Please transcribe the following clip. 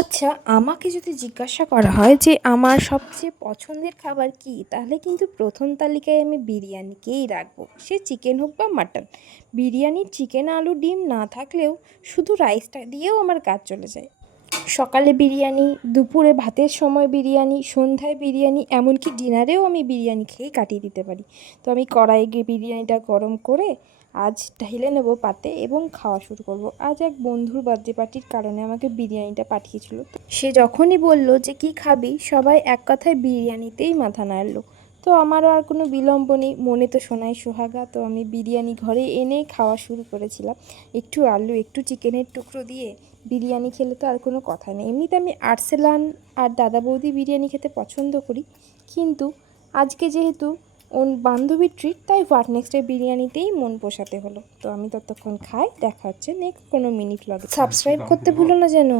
আচ্ছা, আমাকে যদি জিজ্ঞাসা করা হয় যে আমার সবচেয়ে পছন্দের খাবার কী, তাহলে কিন্তু প্রথম তালিকায় আমি বিরিয়ানিকেই রাখবো। সে চিকেন হোক বা মাটন। বিরিয়ানির চিকেন, আলু, ডিম না থাকলেও শুধু রাইসটা দিয়েও আমার কাজ চলে যায়। সকালে বিরিয়ানি, দুপুরে ভাতের সময় বিরিয়ানি, সন্ধ্যায় বিরিয়ানি, এমনকি ডিনারেও আমি বিরিয়ানি খেয়েই কাটিয়ে দিতে পারি। তো আমি কড়াইয়ে গিয়ে বিরিয়ানিটা গরম করে আজ ঢেলে নেব পাতে এবং খাওয়া শুরু করব। আজ এক বন্ধুর বার্থডে পার্টির কারণে আমাকে বিরিয়ানিটা পাঠিয়েছিল। সে যখনই বলল যে কী খাবি, সবাই এক কথায় বিরিয়ানিতেই মাথা নাড়ল। তো আমারও আর কোনো বিলম্ব নেই, মনে তো সোনায় সোহাগা। তো আমি বিরিয়ানি ঘরে এনেই খাওয়া শুরু করেছিলাম। একটু আলু, একটু চিকেনের টুকরো দিয়ে বিরিয়ানি খেলে তো আর কোনো কথা নেই। এমনিতে আমি আর্সেলান আর দাদা বৌদি বিরিয়ানি খেতে পছন্দ করি, কিন্তু আজকে যেহেতু ওর বান্ধবীর ট্রিট, তাই হোয়াট নেক্সটের বিরিয়ানিতেই মন পোষাতে হলো। তো আমি ততক্ষণ খাই, দেখা হচ্ছে নেক্সট কোনো মিনি ভ্লগে। সাবস্ক্রাইব করতে ভুলো না যেন।